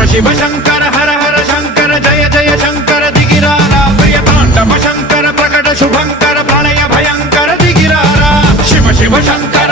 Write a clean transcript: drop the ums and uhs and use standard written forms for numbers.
शिव शंकर हर हर शंकर जय जय शंकर दिगिरारा प्रिय तांडव शंकर प्रकट शुभंकर प्रलय भयंकर दिगिरारा शिव शिव शंकर